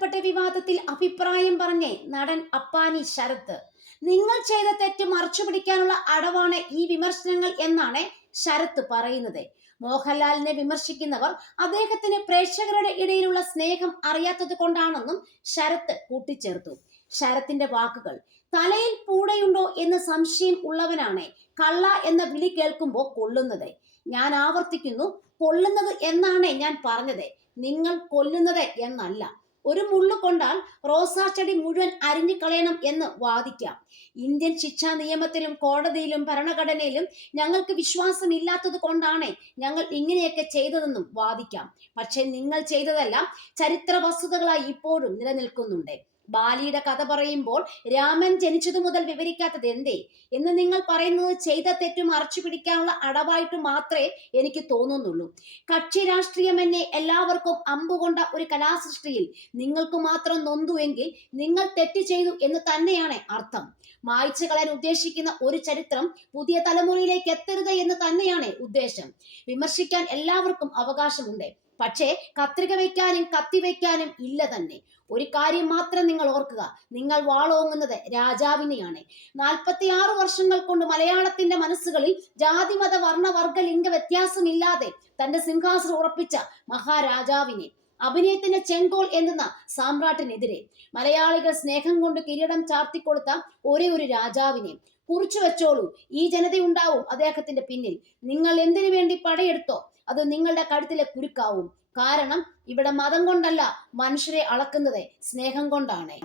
ബന്ധപ്പെട്ട വിവാദത്തിൽ അഭിപ്രായം പറഞ്ഞേ നടൻ അപ്പാനി ശരത്ത്. നിങ്ങൾ ചെയ്ത തെറ്റ് മറച്ചു പിടിക്കാനുള്ള അടവാണ് ഈ വിമർശനങ്ങൾ എന്നാണ് ശരത്ത് പറയുന്നത്. മോഹൻലാലിനെ വിമർശിക്കുന്നവർ അദ്ദേഹത്തിന് പ്രേക്ഷകരുടെ ഇടയിലുള്ള സ്നേഹം അറിയാത്തത് കൊണ്ടാണെന്നും ശരത്ത് കൂട്ടിച്ചേർത്തു. ശരത്തിന്റെ വാക്കുകൾ: തലയിൽ പൂടയുണ്ടോ എന്ന് സംശയം ഉള്ളവനാണ് കള്ള എന്ന വിളി കേൾക്കുമ്പോൾ കൊള്ളുന്നത്. ഞാൻ ആവർത്തിക്കുന്നു, കൊള്ളുന്നത് എന്നാണ് ഞാൻ പറഞ്ഞത്, നിങ്ങൾ കൊല്ലുന്നത് എന്നല്ല. ഒരു മുള്ളു കൊണ്ടാൽ റോസാച്ചെടി മുഴുവൻ അരിഞ്ഞു കളയണം എന്ന് വാദിക്കാം. ഇന്ത്യൻ ശിക്ഷാ നിയമത്തിലും കോടതിയിലും ഭരണഘടനയിലും ഞങ്ങൾക്ക് വിശ്വാസമില്ലാത്തത് കൊണ്ടാണ് ഞങ്ങൾ ഇങ്ങനെയൊക്കെ ചെയ്തതെന്നും വാദിക്കാം. പക്ഷെ നിങ്ങൾ ചെയ്തതെല്ലാം ചരിത്ര വസ്തുതകളായി ഇപ്പോഴും നിലനിൽക്കുന്നുണ്ട്. ബാലിയുടെ കഥ പറയുമ്പോൾ രാമൻ ജനിച്ചതു മുതൽ വിവരിക്കാത്തത് എന്തേ എന്ന് നിങ്ങൾ പറയുന്നത് ചെയ്ത തെറ്റു മറച്ചു പിടിക്കാനുള്ള അടവായിട്ട് മാത്രമേ എനിക്ക് തോന്നുന്നുള്ളൂ. കക്ഷി രാഷ്ട്രീയം എന്നെ എല്ലാവർക്കും അമ്പുകൊണ്ട ഒരു കലാസൃഷ്ടിയിൽ നിങ്ങൾക്ക് മാത്രം നൊന്തുവെങ്കിൽ നിങ്ങൾ തെറ്റ് ചെയ്തു എന്ന് തന്നെയാണ് അർത്ഥം. മായ്ച്ചു കളയാൻ ഉദ്ദേശിക്കുന്ന ഒരു ചരിത്രം പുതിയ തലമുറയിലേക്ക് എത്തരുത് എന്ന് തന്നെയാണ് ഉദ്ദേശം. വിമർശിക്കാൻ എല്ലാവർക്കും അവകാശമുണ്ട്, പക്ഷേ കത്രിക വയ്ക്കാനും കത്തി വയ്ക്കാനും ഇല്ല തന്നെ. ഒരു കാര്യം മാത്രം നിങ്ങൾ ഓർക്കുക, നിങ്ങൾ വാളോങ്ങുന്നത് രാജാവിനെയാണ്. 46 വർഷങ്ങൾ കൊണ്ട് മലയാളത്തിന്റെ മനസ്സുകളിൽ ജാതിമത വർണ്ണവർഗ ലിംഗ വ്യത്യാസമില്ലാതെ തന്റെ സിംഹാസനം ഉറപ്പിച്ച മഹാരാജാവിനെ, അഭിനയത്തിന്റെ ചെങ്കോൾ എന്ന സാമ്രാട്ടിനെതിരെ മലയാളികൾ സ്നേഹം കൊണ്ട് കിരീടം ചാർത്തിക്കൊടുത്ത ഒരേ ഒരു രാജാവിനെ കുറിച്ചു വെച്ചോളൂ. ഈ ജനതയുണ്ടാവും അദ്ദേഹത്തിന്റെ പിന്നിൽ. നിങ്ങൾ എന്തിനു വേണ്ടി പടയെടുത്തോ അത് നിങ്ങളുടെ കഴുത്തിലെ കുരുക്കാവും. കാരണം ഇവിടെ മതം കൊണ്ടല്ല മനുഷ്യരെ അളക്കുന്നത്, സ്നേഹം കൊണ്ടാണ്.